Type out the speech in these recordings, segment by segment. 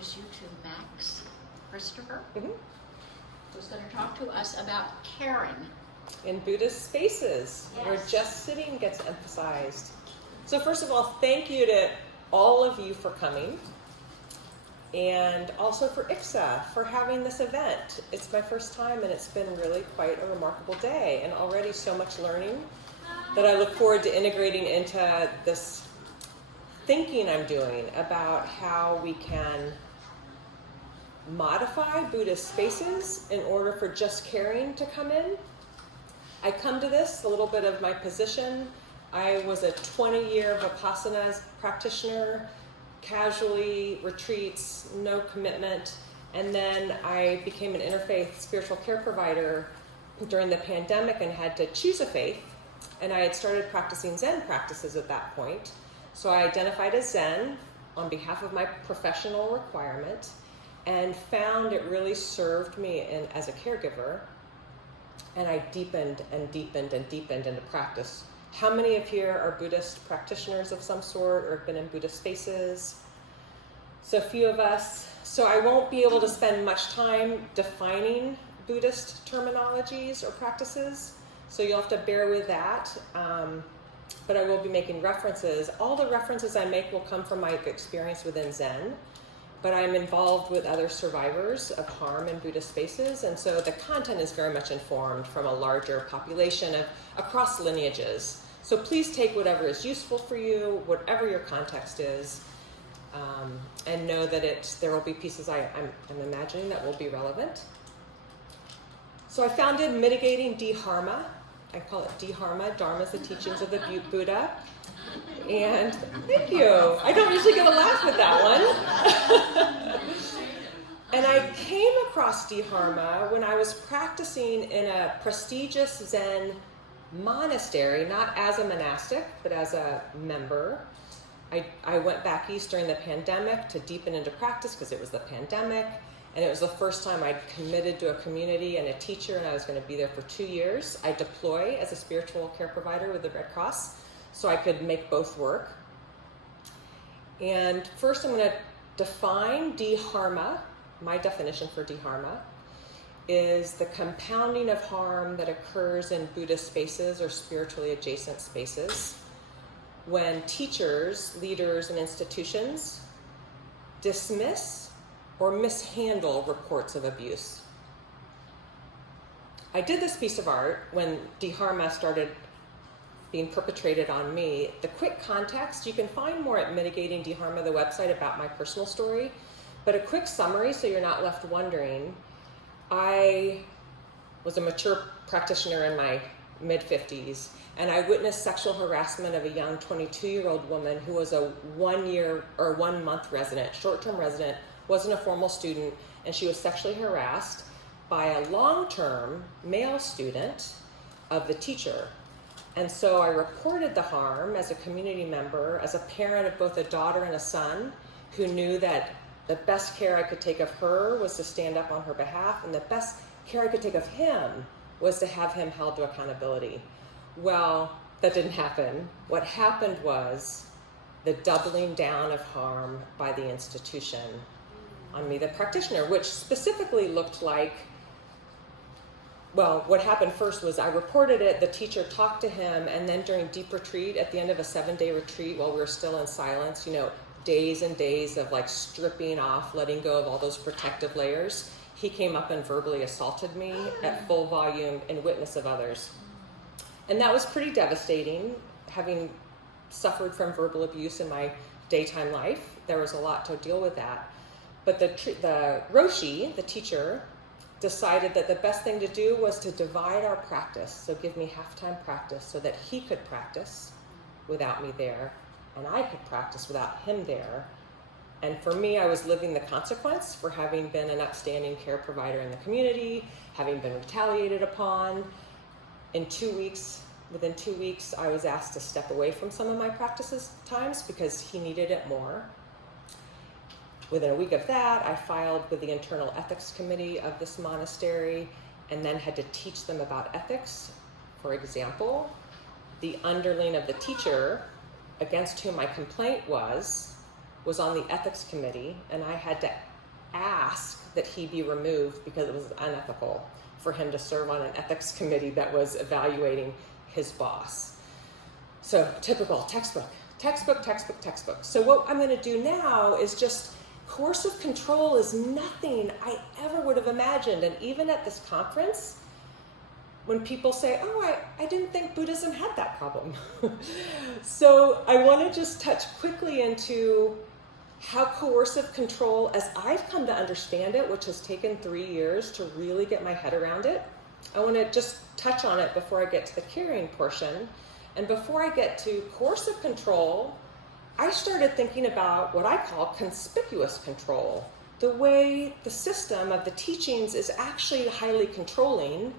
introduce you to Max Christopher, who's going to talk to us about caring. In Buddhist spaces, where just sitting gets emphasized. So first of all, thank you to all of you for coming, and also for ICSA for having this event. It's my first time, and it's been really quite a remarkable day, and already so much learning that I look forward to integrating into this thinking I'm doing about how we can modify Buddhist spaces in order for just caring to come in. I come to this, a little bit of my position. I was a 20-year Vipassana practitioner, casually, retreats, no commitment, and then I became an interfaith spiritual care provider during the pandemic and had to choose a faith, and I had started practicing Zen practices at that point. So I identified as Zen on behalf of my professional requirement and found it really served me as a caregiver. And I deepened and deepened and deepened into practice. How many of here are Buddhist practitioners of some sort or have been in Buddhist spaces? So a few of us. So I won't be able to spend much time defining Buddhist terminologies or practices. So you'll have to bear with that. But I will be making references. All the references I make will come from my experience within Zen. But I'm involved with other survivors of harm in Buddhist spaces, and so the content is very much informed from a larger population across lineages. So please take whatever is useful for you, whatever your context is, and know that there will be pieces I'm imagining that will be relevant. So I founded Mitigating Dharma. I call it Dharma. Dharma is the teachings of the Buddha. And thank you. I don't usually get a laugh with that one. And I came across Dharma when I was practicing in a prestigious Zen monastery, not as a monastic, but as a member. I went back east during the pandemic to deepen into practice because it was the pandemic. And it was the first time I'd committed to a community and a teacher, and I was going to be there for 2 years. I deploy as a spiritual care provider with the Red Cross, so I could make both work. And first I'm going to define dharma. My definition for dharma is the compounding of harm that occurs in Buddhist spaces or spiritually adjacent spaces when teachers, leaders, and institutions dismiss or mishandle reports of abuse. I did this piece of art when dharma started being perpetrated on me. The quick context, you can find more at Mitigating Dharma, the website, about my personal story, but a quick summary so you're not left wondering. I was a mature practitioner in my mid-50s, and I witnessed sexual harassment of a young 22-year-old woman who was a 1 month resident, short-term resident, wasn't a formal student, and she was sexually harassed by a long-term male student of the teacher. And so I reported the harm as a community member, as a parent of both a daughter and a son, who knew that the best care I could take of her was to stand up on her behalf, and the best care I could take of him was to have him held to accountability. Well, that didn't happen. What happened was the doubling down of harm by the institution on me, the practitioner, which specifically looked like, well, what happened first was I reported it, the teacher talked to him, and then during deep retreat, at the end of a 7-day retreat, while we were still in silence, days and days of like stripping off, letting go of all those protective layers, he came up and verbally assaulted me at full volume in witness of others. And that was pretty devastating, having suffered from verbal abuse in my daytime life. There was a lot to deal with that. But the Roshi, the teacher, decided that the best thing to do was to divide our practice, so give me half-time practice so that he could practice without me there, and I could practice without him there. And for me, I was living the consequence for having been an upstanding care provider in the community, having been retaliated upon. Within 2 weeks, I was asked to step away from some of my practices times because he needed it more. Within a week of that, I filed with the internal ethics committee of this monastery and then had to teach them about ethics. For example, the underling of the teacher against whom my complaint was on the ethics committee, and I had to ask that he be removed because it was unethical for him to serve on an ethics committee that was evaluating his boss. So typical textbook. So what I'm going to do now is just, coercive control is nothing I ever would have imagined. And even at this conference, when people say, oh, I didn't think Buddhism had that problem. So I want to just touch quickly into how coercive control, as I've come to understand it, which has taken 3 years to really get my head around it. I want to just touch on it before I get to the caring portion. And before I get to coercive control, I started thinking about what I call conspicuous control. The way the system of the teachings is actually highly controlling.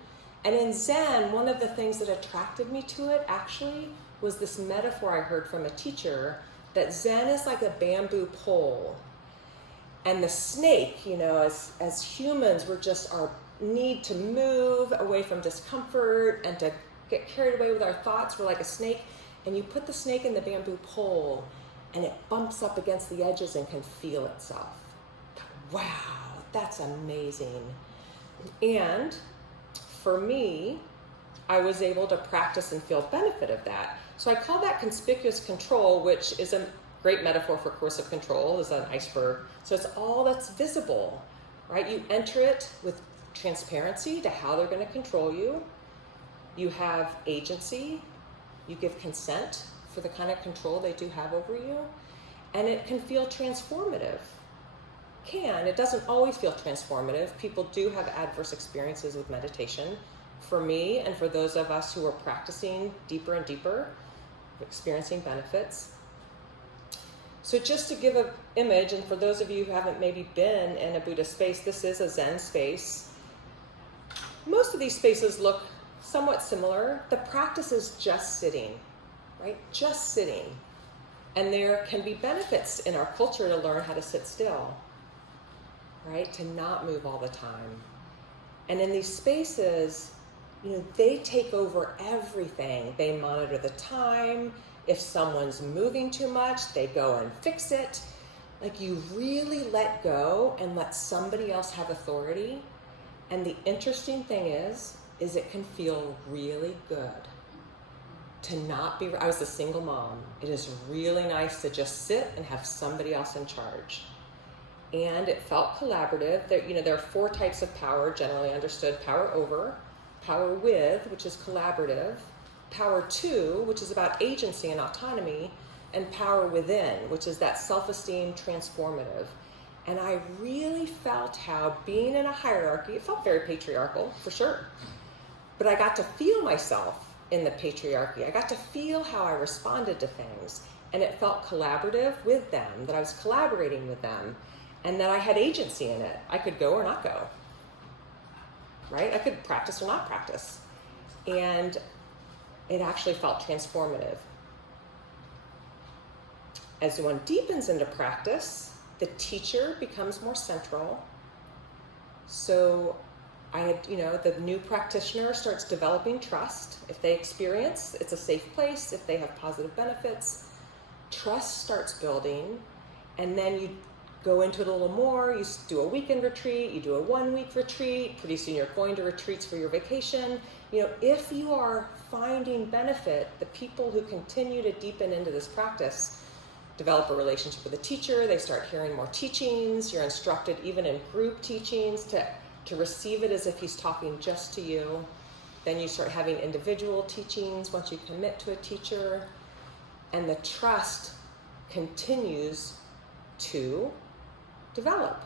And in Zen, one of the things that attracted me to it actually was this metaphor I heard from a teacher that Zen is like a bamboo pole. And the snake, as humans, we're just our need to move away from discomfort and to get carried away with our thoughts. We're like a snake. And you put the snake in the bamboo pole and it bumps up against the edges and can feel itself. Wow, that's amazing. And for me, I was able to practice and feel benefit of that. So I call that conspicuous control, which is a great metaphor for coercive control, is an iceberg. So it's all that's visible, right? You enter it with transparency to how they're going to control you. You have agency. You give consent for the kind of control they do have over you. And it can feel transformative. It doesn't always feel transformative. People do have adverse experiences with meditation. For me, and for those of us who are practicing deeper and deeper, experiencing benefits. So just to give an image, and for those of you who haven't maybe been in a Buddhist space, this is a Zen space. Most of these spaces look somewhat similar. The practice is just sitting, right? Just sitting. And there can be benefits in our culture to learn how to sit still, right? To not move all the time. And in these spaces, they take over everything. They monitor the time. If someone's moving too much, they go and fix it. Like, you really let go and let somebody else have authority. And the interesting thing is it can feel really good to not be, I was a single mom. It is really nice to just sit and have somebody else in charge. And it felt collaborative. There are 4 types of power, generally understood: power over, power with, which is collaborative, power to, which is about agency and autonomy, and power within, which is that self-esteem transformative. And I really felt how being in a hierarchy, it felt very patriarchal, for sure. But I got to feel myself in the patriarchy. I got to feel how I responded to things. And it felt collaborative with them, that I was collaborating with them, and that I had agency in it. I could go or not go, right? I could practice or not practice. And it actually felt transformative. As one deepens into practice, the teacher becomes more central. So the new practitioner starts developing trust. If they experience it's a safe place, if they have positive benefits, trust starts building. And then you go into it a little more. You do a weekend retreat, you do a 1-week retreat. Pretty soon you're going to retreats for your vacation. If you are finding benefit, the people who continue to deepen into this practice develop a relationship with a teacher. They start hearing more teachings. You're instructed even in group teachings to receive it as if he's talking just to you. Then you start having individual teachings once you commit to a teacher. And the trust continues to develop.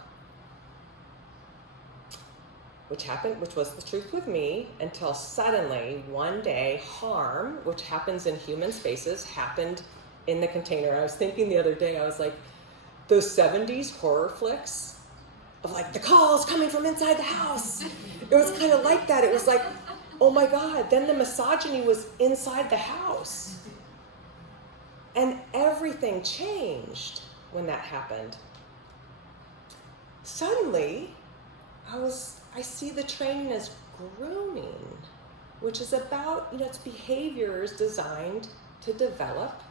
Which was the truth with me, until suddenly one day harm, which happens in human spaces, happened in the container. I was thinking the other day, I was like, those 70s horror flicks of like the calls coming from inside the house. It was kind of like that. It was like, oh my God, then the misogyny was inside the house. And everything changed when that happened. Suddenly, I see the training as grooming, which is about, it's behaviors designed to develop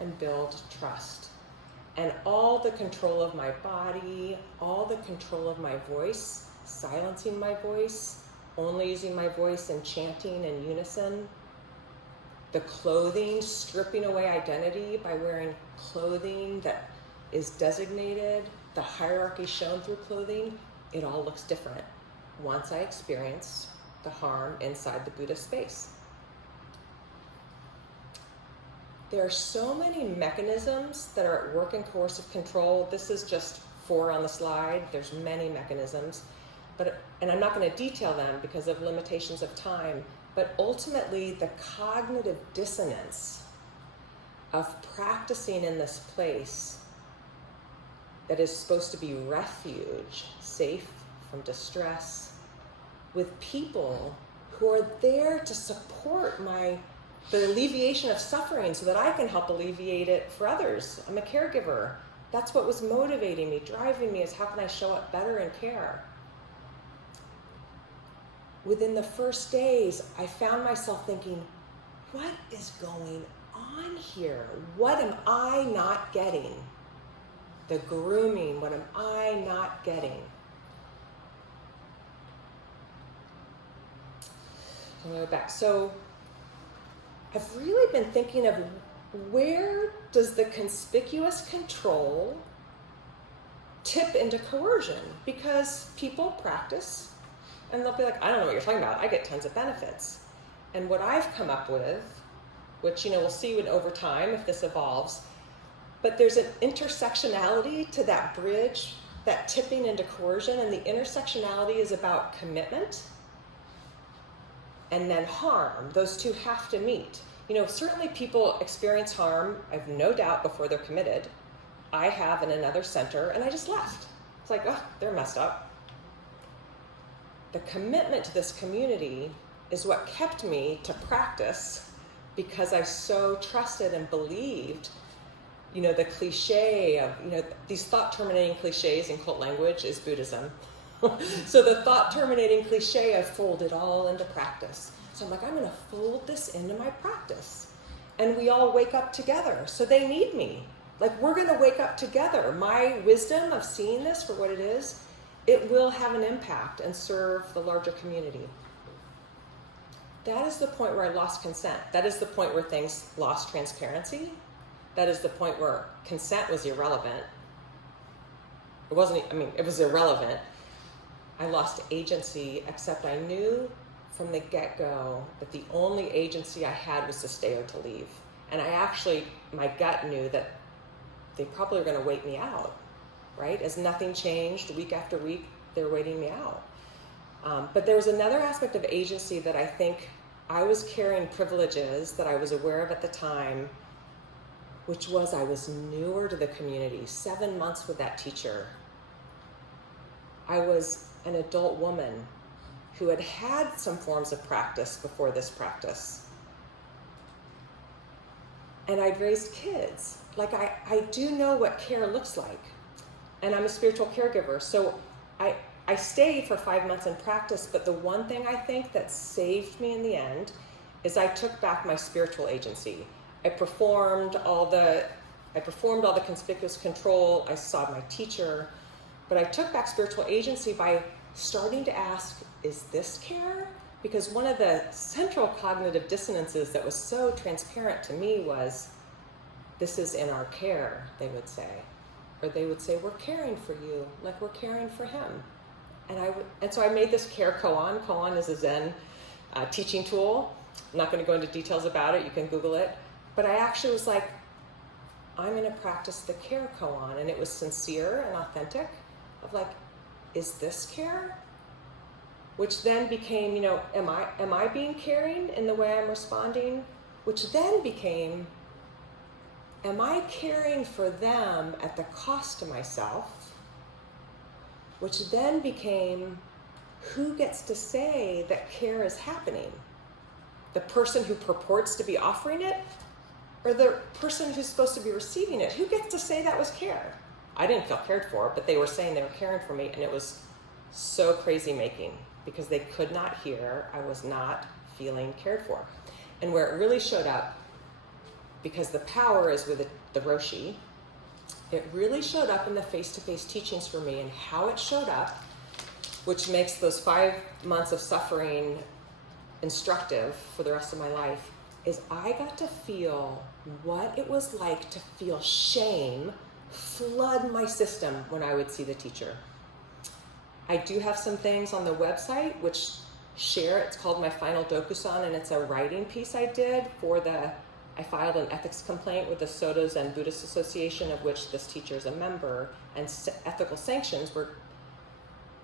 and build trust. And all the control of my body, all the control of my voice, silencing my voice, only using my voice and chanting in unison. The clothing, stripping away identity by wearing clothing that is designated, the hierarchy shown through clothing, it all looks different once I experience the harm inside the Buddha space. There are so many mechanisms that are at work in coercive control. This is just 4 on the slide. There's many mechanisms, and I'm not going to detail them because of limitations of time, but ultimately the cognitive dissonance of practicing in this place that is supposed to be refuge, safe from distress, with people who are there to support the alleviation of suffering so that I can help alleviate it for others. I'm a caregiver. That's what was motivating me, driving me, is how can I show up better in care? Within the first days, I found myself thinking, what is going on here? What am I not getting? The grooming, what am I not getting? I'm going to go back. So I've really been thinking of where does the conspicuous control tip into coercion? Because people practice and they'll be like, I don't know what you're talking about. I get tons of benefits. And what I've come up with, which, we'll see over time if this evolves, but there's an intersectionality to that bridge, that tipping into coercion, and the intersectionality is about commitment and then harm. Those two have to meet. Certainly people experience harm, I have no doubt, before they're committed. I have in another center, and I just left. It's like, oh, they're messed up. The commitment to this community is what kept me to practice, because I so trusted and believed, the cliche of, these thought-terminating cliches in cult language is Buddhism. So the thought-terminating cliche, I fold it all into practice. So I'm like, I'm going to fold this into my practice. And we all wake up together. So they need me. Like, we're going to wake up together. My wisdom of seeing this for what it is, it will have an impact and serve the larger community. That is the point where I lost consent. That is the point where things lost transparency. That is the point where consent was irrelevant. It was irrelevant. I lost agency, except I knew from the get-go that the only agency I had was to stay or to leave. And my gut knew that they probably were going to wait me out, right? As nothing changed week after week, they're waiting me out. But there was another aspect of agency that I think I was carrying privileges that I was aware of at the time, which was I was newer to the community, 7 months with that teacher. I was an adult woman who had had some forms of practice before this practice. And I'd raised kids. Like, I do know what care looks like. And I'm a spiritual caregiver. So I stayed for 5 months in practice, but the one thing I think that saved me in the end is I took back my spiritual agency. I performed all the conspicuous control. I saw my teacher, but I took back spiritual agency by starting to ask, is this care? Because one of the central cognitive dissonances that was so transparent to me was, this is in our care, they would say. Or they would say, we're caring for you, like we're caring for him. And so I made this care koan. Koan is a Zen teaching tool. I'm not going to go into details about it. You can Google it. But I actually was like, I'm going to practice the care koan. And it was sincere and authentic of like, is this care? Which then became, am I being caring in the way I'm responding? Which then became, am I caring for them at the cost to myself? Which then became, who gets to say that care is happening? The person who purports to be offering it, or the person who's supposed to be receiving it? Who gets to say that was care? I didn't feel cared for, but they were saying they were caring for me, and it was so crazy making, because they could not hear I was not feeling cared for. And where it really showed up, because the power is with the Roshi, It really showed up in the face-to-face teachings for me, and how it showed up, which makes those 5 months of suffering instructive for the rest of my life, is I got to feel what it was like to feel shame flood my system when I would see the teacher. I do have some things on the website which share, it's called My Final Dokusan, and it's a writing piece I did I filed an ethics complaint with the Soto Zen Buddhist Association, of which this teacher is a member, and ethical sanctions were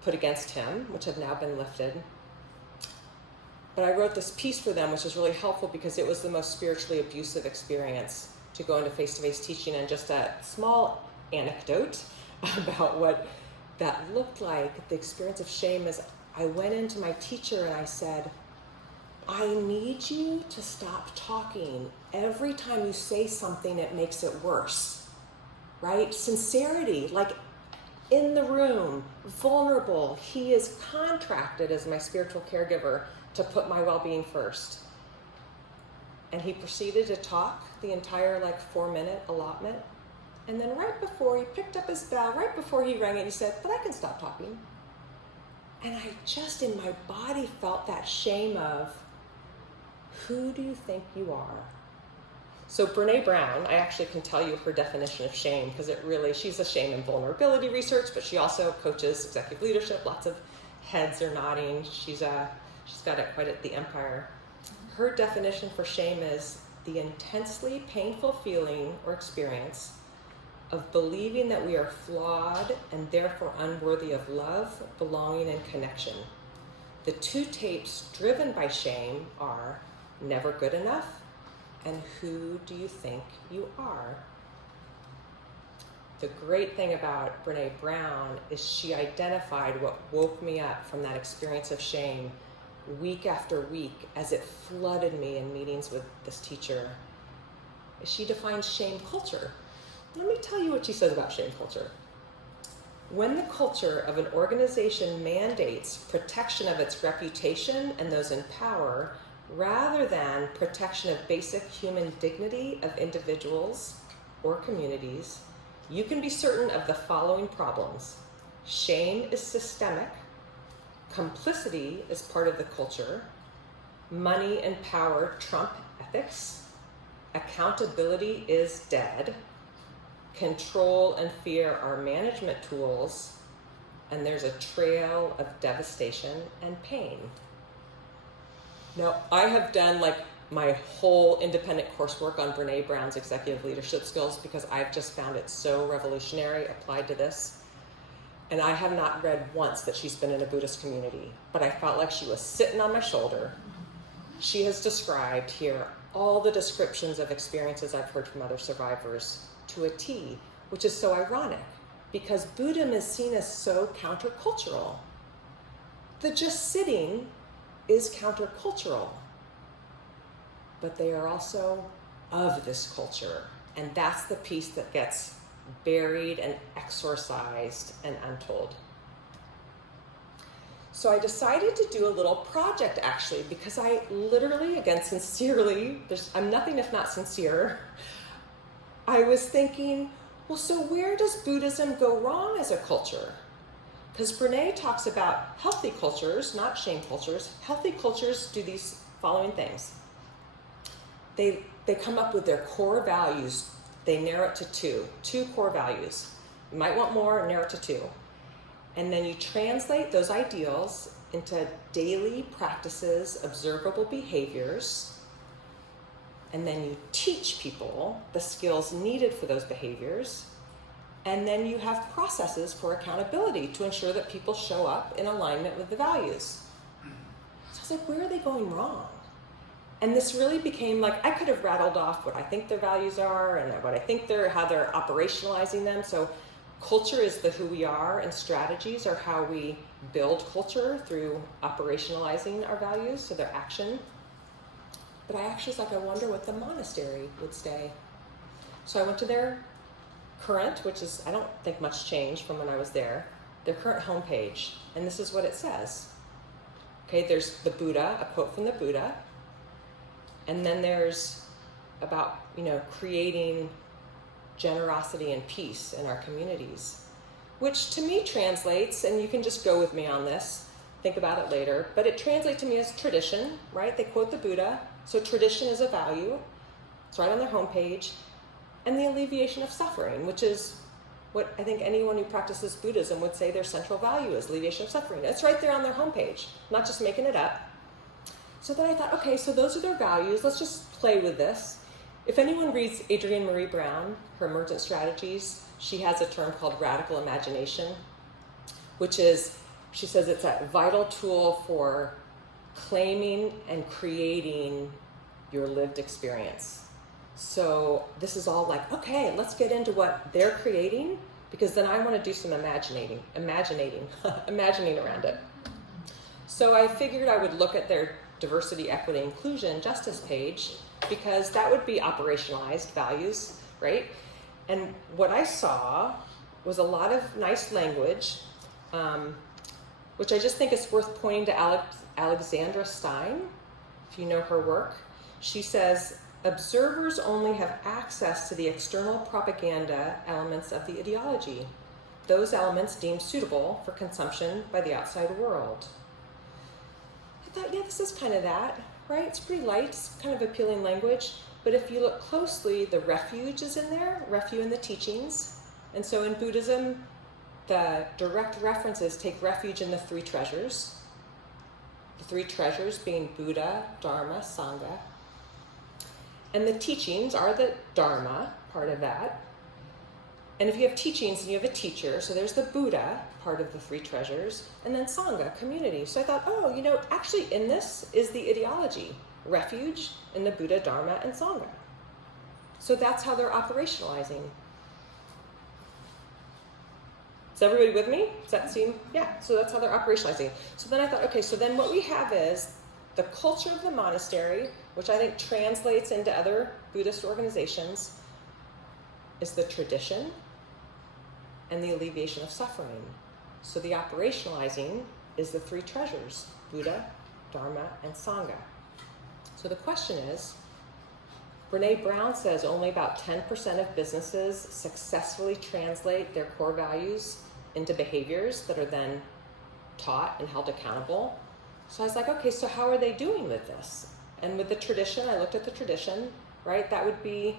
put against him, which have now been lifted. But I wrote this piece for them, which was really helpful because it was the most spiritually abusive experience to go into face-to-face teaching. And just a small anecdote about what that looked like, the experience of shame, is I went into my teacher and I said, I need you to stop talking. Every time you say something, it makes it worse, right? Sincerity, like in the room, vulnerable. He is contracted as my spiritual caregiver to put my well-being first. And he proceeded to talk the entire 4-minute allotment. And then right before he picked up his bell, right before he rang it, he said, but I can stop talking. And I just in my body felt that shame of, who do you think you are? So Brene Brown, I actually can tell you her definition of shame, because she's a shame and vulnerability research, but she also coaches executive leadership. Lots of heads are nodding. She's got it quite at the Empire. Her definition for shame is the intensely painful feeling or experience of believing that we are flawed and therefore unworthy of love, belonging, and connection. The 2 tapes driven by shame are Never Good Enough and Who Do You Think You Are? The great thing about Brene Brown is she identified what woke me up from that experience of shame week after week as it flooded me in meetings with this teacher. She defines shame culture. Let me tell you what she says about shame culture. When the culture of an organization mandates protection of its reputation and those in power, rather than protection of basic human dignity of individuals or communities, you can be certain of the following problems. Shame is systemic. Complicity is part of the culture. Money and power trump ethics. Accountability is dead. Control and fear are management tools. And there's a trail of devastation and pain. Now, I have done my whole independent coursework on Brene Brown's executive leadership skills because I've just found it so revolutionary applied to this. And I have not read once that she's been in a Buddhist community, but I felt like she was sitting on my shoulder. She has described here all the descriptions of experiences I've heard from other survivors to a T, which is so ironic because Buddhism is seen as so countercultural. The just sitting is countercultural, but they are also of this culture. And that's the piece that gets buried and exorcised and untold. So I decided to do a little project actually, because I literally, again, sincerely, I'm nothing if not sincere. I was thinking, well, so where does Buddhism go wrong as a culture? Because Brene talks about healthy cultures, not shame cultures. Healthy cultures do these following things. They come up with their core values. They narrow it to two core values. You might want more, narrow it to 2. And then you translate those ideals into daily practices, observable behaviors. And then you teach people the skills needed for those behaviors. And then you have processes for accountability to ensure that people show up in alignment with the values. So I was like, where are they going wrong? And this really became I could have rattled off what I think their values are and what I think how they're operationalizing them. So culture is the who we are, and strategies are how we build culture through operationalizing our values, so their action. But I actually was I wonder what the monastery would say. So I went to their current, which is, I don't think much changed from when I was there, their current homepage. And this is what it says. Okay, there's the Buddha, a quote from the Buddha. And then there's about, creating generosity and peace in our communities, which to me translates, and you can just go with me on this, think about it later, but it translates to me as tradition, right? They quote the Buddha, so tradition is a value. It's right on their homepage. And the alleviation of suffering, which is what I think anyone who practices Buddhism would say their central value is, alleviation of suffering. It's right there on their homepage, not just making it up. So then I thought, okay, so those are their values. Let's just play with this. If anyone reads Adrienne Marie Brown, her Emergent Strategies, she has a term called radical imagination, which is, she says it's a vital tool for claiming and creating your lived experience. So this is all like, okay, let's get into what they're creating, because then I want to do some imagining around it. So I figured I would look at their diversity, equity, inclusion, justice page, because that would be operationalized values, right? And what I saw was a lot of nice language, which I just think is worth pointing to Alexandra Stein, if you know her work. She says, observers only have access to the external propaganda elements of the ideology, those elements deemed suitable for consumption by the outside world. I thought, yeah, this is kind of that, right? It's pretty light, it's kind of appealing language, but if you look closely, the refuge is in there, refuge in the teachings. And so in Buddhism, the direct references take refuge in the three treasures. The three treasures being Buddha, Dharma, Sangha. And the teachings are the Dharma, part of that. And if you have teachings and you have a teacher, so there's the Buddha, part of the three treasures, and then Sangha, community. So I thought, oh, actually in this is the ideology, refuge in the Buddha, Dharma, and Sangha. So that's how they're operationalizing. Is everybody with me? Does that seem? Yeah, so that's how they're operationalizing. So then I thought, okay, so then what we have is the culture of the monastery, which I think translates into other Buddhist organizations, is the tradition and the alleviation of suffering. So the operationalizing is the three treasures, Buddha, Dharma, and Sangha. So the question is, Brene Brown says only about 10% of businesses successfully translate their core values into behaviors that are then taught and held accountable. So I was like, okay, so how are they doing with this? And with the tradition, I looked at the tradition, right? That would be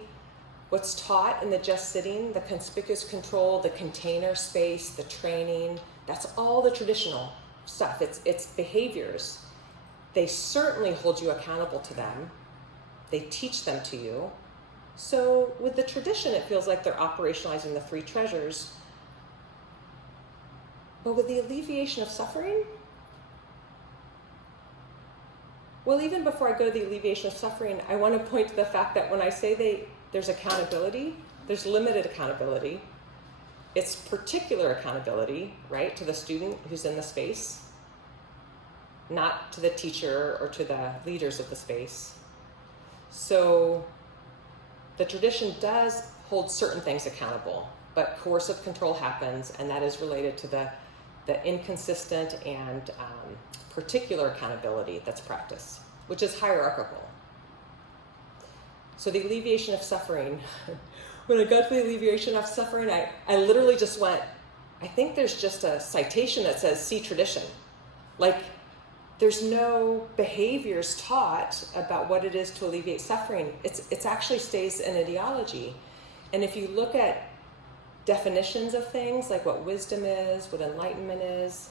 what's taught in the just sitting, the conspicuous control, the container space, the training. That's all the traditional stuff. It's behaviors. They certainly hold you accountable to them. They teach them to you. So with the tradition, it feels like they're operationalizing the three treasures. But with the alleviation of suffering, well, even before I go to the alleviation of suffering, I want to point to the fact that when I say there's accountability, there's limited accountability. It's particular accountability, right, to the student who's in the space, not to the teacher or to the leaders of the space. So the tradition does hold certain things accountable, but coercive control happens, and that is related to the inconsistent and particular accountability that's practiced, which is hierarchical. So the alleviation of suffering, when I got to the alleviation of suffering, I literally just went, I think there's just a citation that says, see tradition. Like, there's no behaviors taught about what it is to alleviate suffering. It's actually stays in ideology. And if you look at definitions of things, like what wisdom is, what enlightenment is,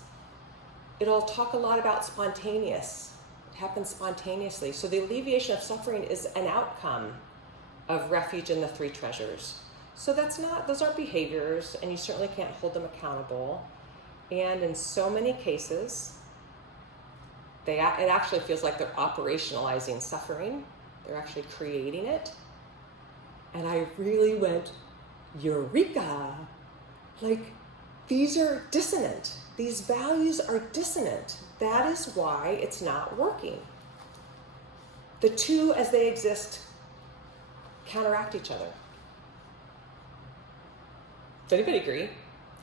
it'll talk a lot about spontaneous. It happens spontaneously. So the alleviation of suffering is an outcome of refuge in the three treasures. So those aren't behaviors, and you certainly can't hold them accountable. And in so many cases, it actually feels like they're operationalizing suffering. They're actually creating it. And I really went, eureka! Like, these are dissonant. These values are dissonant. That is why it's not working. The two, as they exist, counteract each other. Does anybody agree?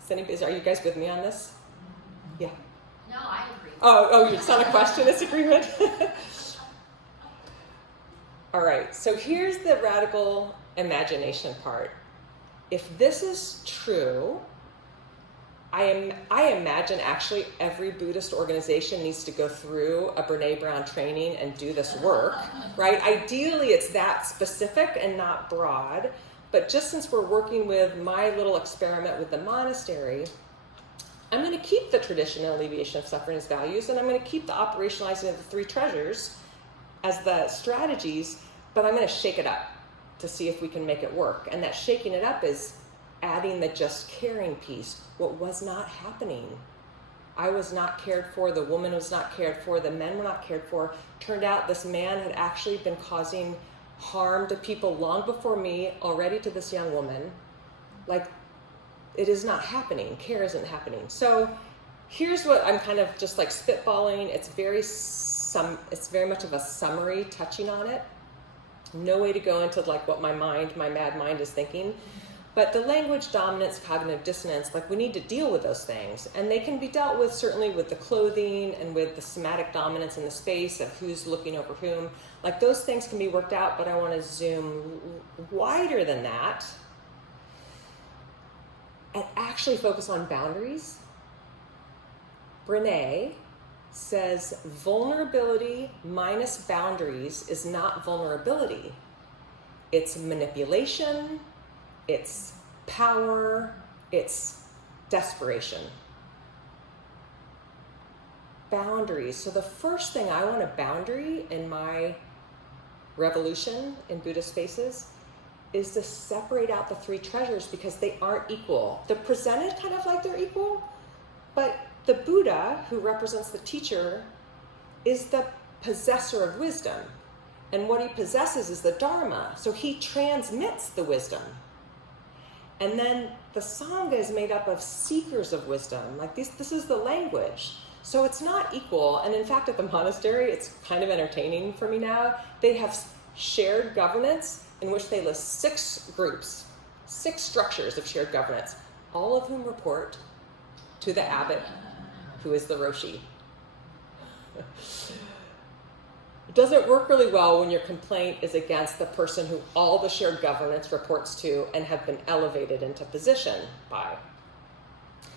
Are you guys with me on this? Yeah. No, I agree. Oh, it's not a question, it's agreement? All right, so here's the radical imagination part. if this is true, I imagine actually every Buddhist organization needs to go through a Brene Brown training and do this work, right? Ideally, it's that specific and not broad. But just since we're working with my little experiment with the monastery, I'm going to keep the tradition and alleviation of suffering as values, and I'm going to keep the operationalizing of the three treasures as the strategies, but I'm going to shake it up to see if we can make it work. And that shaking it up is adding the just caring piece, what was not happening. I was not cared for, the woman was not cared for, the men were not cared for. Turned out this man had actually been causing harm to people long before me, already to this young woman. Like, it is not happening. Care isn't happening. So here's what I'm kind of just like spitballing. It's very much of a summary touching on it. No way to go into like what my mad mind is thinking. But the language dominance, cognitive dissonance, like we need to deal with those things. And they can be dealt with certainly with the clothing and with the somatic dominance in the space of who's looking over whom. Like those things can be worked out, but I want to zoom wider than that and actually focus on boundaries. Brene says vulnerability minus boundaries is not vulnerability. It's manipulation, it's power, it's desperation. Boundaries. So the first thing I want a boundary in my revolution in Buddhist spaces is to separate out the three treasures because they aren't equal. They're presented kind of like they're equal, but the Buddha, who represents the teacher, is the possessor of wisdom. And what he possesses is the Dharma. So he transmits the wisdom. And then the Sangha is made up of seekers of wisdom. Like this is the language. So it's not equal. And in fact, at the monastery, it's kind of entertaining for me now. They have shared governance in which they list 6 groups, 6 structures of shared governance, all of whom report to the abbot, who is the Roshi. It doesn't work really well when your complaint is against the person who all the shared governance reports to and have been elevated into position by.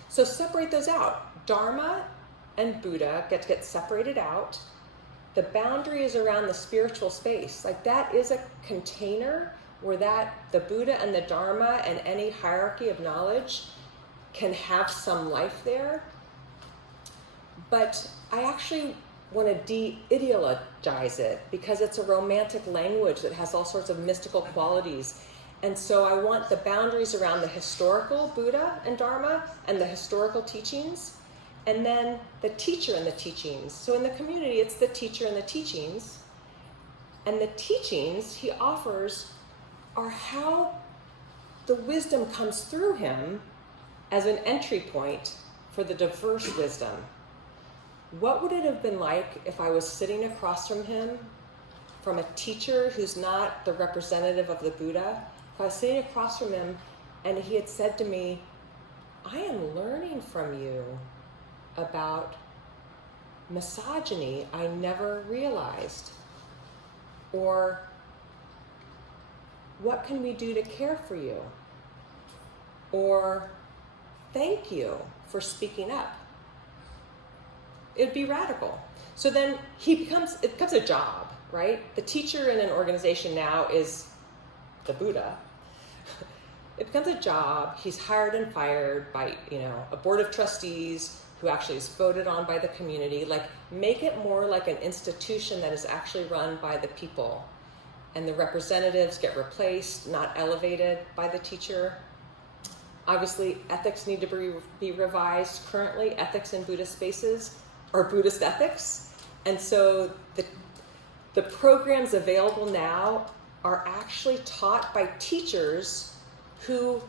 So separate those out. Dharma and Buddha get separated out. The boundary is around the spiritual space. Like that is a container where the Buddha and the Dharma and any hierarchy of knowledge can have some life there. But I actually want to de-ideologize it because it's a romantic language that has all sorts of mystical qualities. And so I want the boundaries around the historical Buddha and Dharma and the historical teachings, and then the teacher and the teachings. So in the community, it's the teacher and the teachings. And the teachings he offers are how the wisdom comes through him as an entry point for the diverse wisdom. What would it have been like if I was sitting across from him, from a teacher who's not the representative of the Buddha? If I was sitting across from him and he had said to me, I am learning from you about misogyny I never realized. Or what can we do to care for you? Or thank you for speaking up. It'd be radical. So then it becomes a job, right? The teacher in an organization now is the Buddha. It becomes a job. He's hired and fired by, a board of trustees who actually is voted on by the community. Like, make it more like an institution that is actually run by the people. And the representatives get replaced, not elevated by the teacher. Obviously, ethics need to be revised. Currently, ethics in Buddhist spaces are Buddhist ethics. And so the programs available now are actually taught by teachers who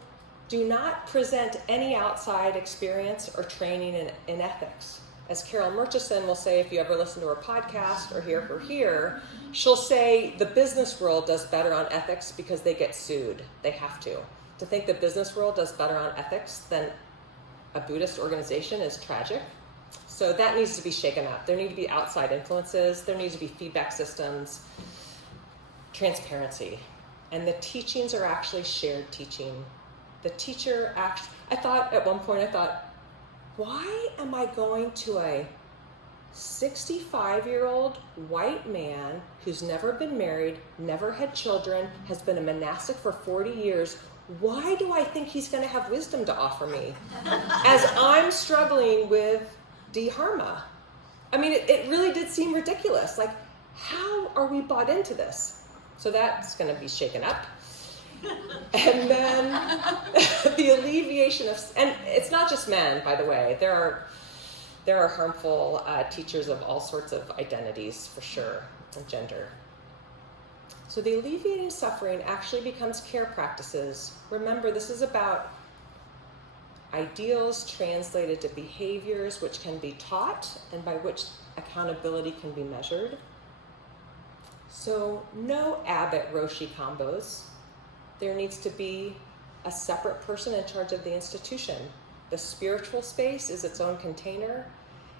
do not present any outside experience or training in ethics. As Carol Murchison will say, if you ever listen to her podcast or hear her here, she'll say the business world does better on ethics because they get sued. They have to. To think the business world does better on ethics than a Buddhist organization is tragic. So that needs to be shaken up. There need to be outside influences. There needs to be feedback systems, transparency. And the teachings are actually shared teaching. The teacher I thought at one point, why am I going to a 65-year-old white man who's never been married, never had children, has been a monastic for 40 years? Why do I think he's going to have wisdom to offer me as I'm struggling with dharma? I mean, it really did seem ridiculous. Like, how are we bought into this? So that's going to be shaken up. And then the alleviation of, and it's not just men, by the way. There are harmful teachers of all sorts of identities, for sure, and gender. So the alleviating suffering actually becomes care practices. Remember, this is about ideals translated to behaviors which can be taught and by which accountability can be measured. So no abbot-roshi combos. There needs to be a separate person in charge of the institution. The spiritual space is its own container.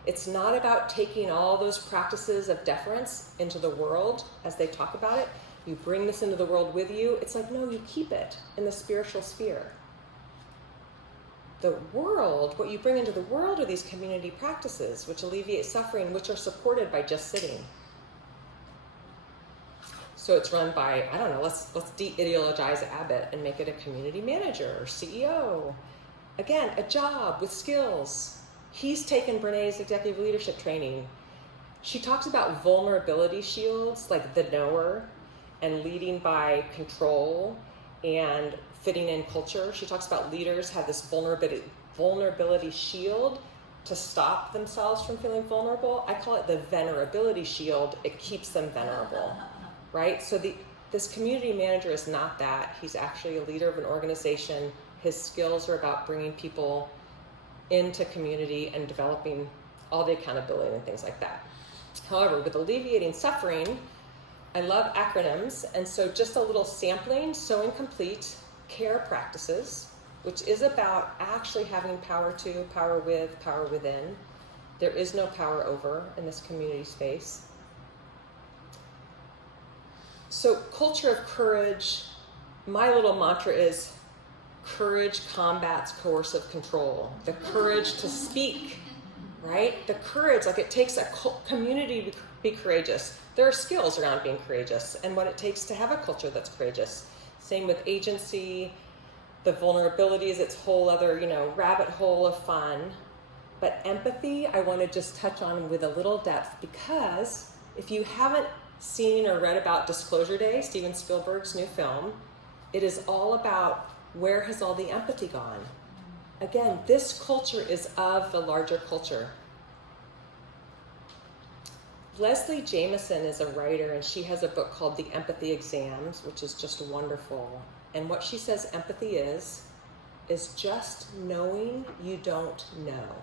It's not about taking all those practices of deference into the world as they talk about it. You bring this into the world with you. It's like, no, you keep it in the spiritual sphere. The world, what you bring into the world are these community practices which alleviate suffering, which are supported by just sitting. So it's run by, I don't know, let's de-ideologize Abbott and make it a community manager or CEO. Again, a job with skills. He's taken Brené's executive leadership training. She talks about vulnerability shields, like the knower, and leading by control and fitting in culture. She talks about leaders have this vulnerability shield to stop themselves from feeling vulnerable. I call it the venerability shield. It keeps them venerable, right? So this community manager is not that. He's actually a leader of an organization. His skills are about bringing people into community and developing all the accountability and things like that. However, with alleviating suffering, I love acronyms, and so just a little sampling, so incomplete, care practices, which is about actually having power to, power with, power within. There is no power over in this community space. So culture of courage, my little mantra is courage combats coercive control. The courage to speak, right? The courage, like it takes a community to be courageous. There are skills around being courageous and what it takes to have a culture that's courageous. Same with agency. The vulnerability is its whole other, rabbit hole of fun. But empathy, I want to just touch on with a little depth, because if you haven't seen or read about Disclosure Day, Steven Spielberg's new film, it is all about where has all the empathy gone. Again, this culture is of the larger culture. Leslie Jameson is a writer, and she has a book called The Empathy Exams, which is just wonderful. And what she says empathy is just knowing you don't know.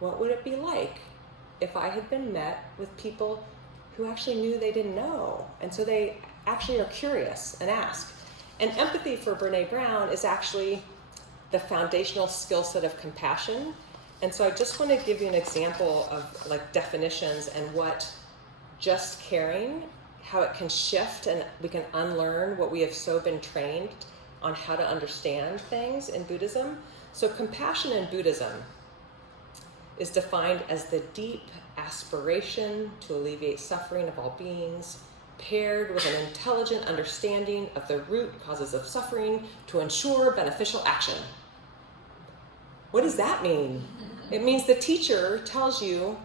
What would it be like if I had been met with people who actually knew they didn't know? And so they actually are curious and ask. And empathy for Brené Brown is actually the foundational skill set of compassion. And so I just want to give you an example of like definitions and what just caring, how it can shift and we can unlearn what we have so been trained on how to understand things in Buddhism. So compassion in Buddhism is defined as the deep aspiration to alleviate suffering of all beings, paired with an intelligent understanding of the root causes of suffering to ensure beneficial action. What does that mean? It means the teacher tells you,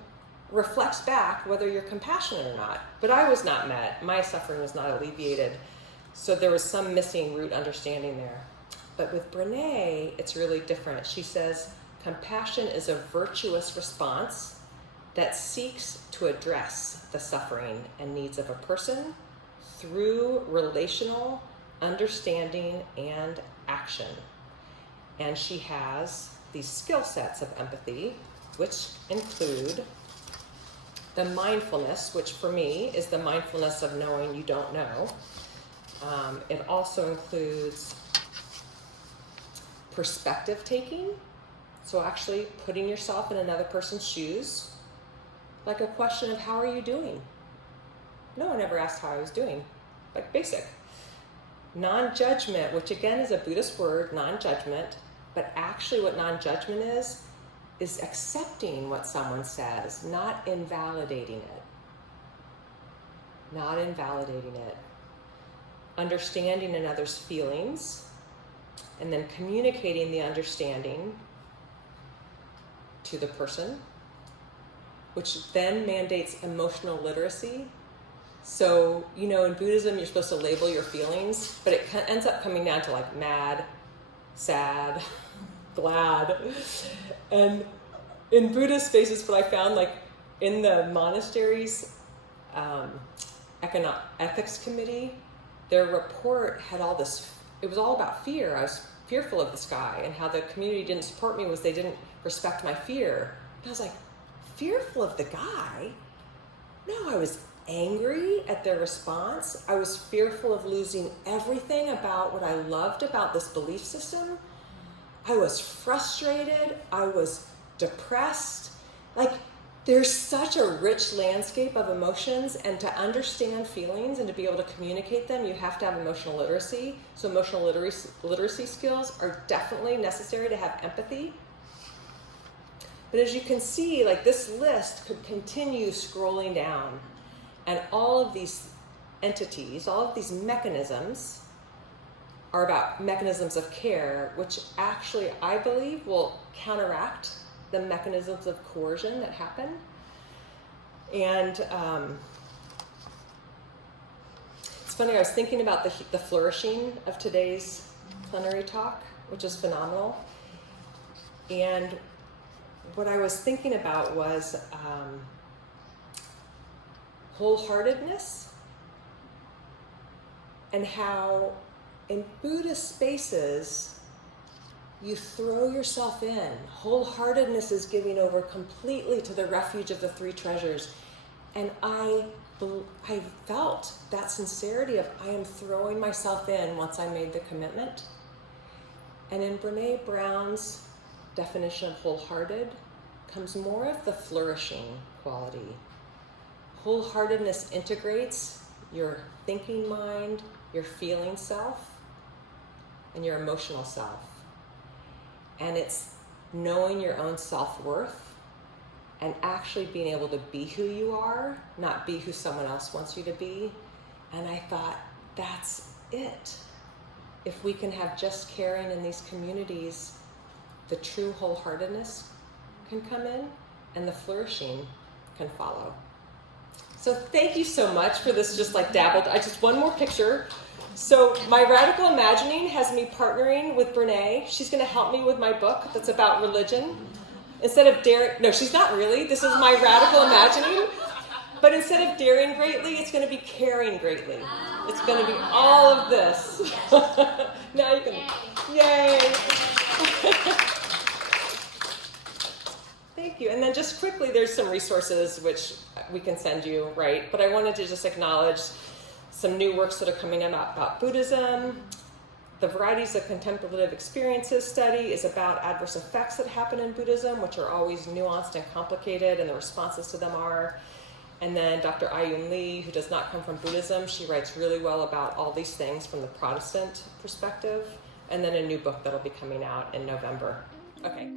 reflects back whether you're compassionate or not. But I was not met. My suffering was not alleviated. So there was some missing root understanding there. But with Brené, it's really different. She says, compassion is a virtuous response that seeks to address the suffering and needs of a person through relational understanding and action. And she has these skill sets of empathy, which include the mindfulness, which for me is the mindfulness of knowing you don't know. It also includes perspective taking, so actually putting yourself in another person's shoes, like a question of how are you doing? No one ever asked how I was doing, like basic. Non-judgment, which again is a Buddhist word, non-judgment, but actually what non-judgment is accepting what someone says, not invalidating it. Not invalidating it. Understanding another's feelings, and then communicating the understanding to the person, which then mandates emotional literacy. So, in Buddhism, you're supposed to label your feelings, but it ends up coming down to like mad, sad, glad. And in Buddhist spaces, what I found, like in the monasteries, ethics committee, their report had all this, it was all about fear. I was fearful of this guy, and how the community didn't support me was they didn't respect my fear. And I was like, fearful of the guy? No, I was angry at their response. I was fearful of losing everything about what I loved about this belief system. I was frustrated. I was depressed. Like, there's such a rich landscape of emotions, and to understand feelings and to be able to communicate them, you have to have emotional literacy. So emotional literacy skills are definitely necessary to have empathy. But as you can see, like, this list could continue scrolling down, and all of these entities, all of these mechanisms are about mechanisms of care, which actually, I believe, will counteract the mechanisms of coercion that happen. And it's funny, I was thinking about the flourishing of today's plenary talk, which is phenomenal. And what I was thinking about was wholeheartedness, and how in Buddhist spaces, you throw yourself in. Wholeheartedness is giving over completely to the refuge of the three treasures. And I felt that sincerity of, I am throwing myself in once I made the commitment. And in Brene Brown's definition of wholehearted comes more of the flourishing quality. Wholeheartedness integrates your thinking mind, your feeling self, and your emotional self. And it's knowing your own self-worth and actually being able to be who you are, not be who someone else wants you to be. And I thought, that's it. If we can have just caring in these communities, the true wholeheartedness can come in and the flourishing can follow. So thank you so much for this just like dabbled. One more picture. So my radical imagining has me partnering with Brene. She's going to help me with my book that's about religion. Instead of daring, no, she's not really. This is my radical imagining. But instead of daring greatly, it's going to be caring greatly. It's going to be all of this. Now you can, yay. Thank you. And then just quickly, there's some resources which we can send you, right? But I wanted to just acknowledge some new works that are coming out about Buddhism. The Varieties of Contemplative Experiences study is about adverse effects that happen in Buddhism, which are always nuanced and complicated, and the responses to them are. And then Dr. Ayun Lee, who does not come from Buddhism, she writes really well about all these things from the Protestant perspective. And then a new book that'll be coming out in November. Okay.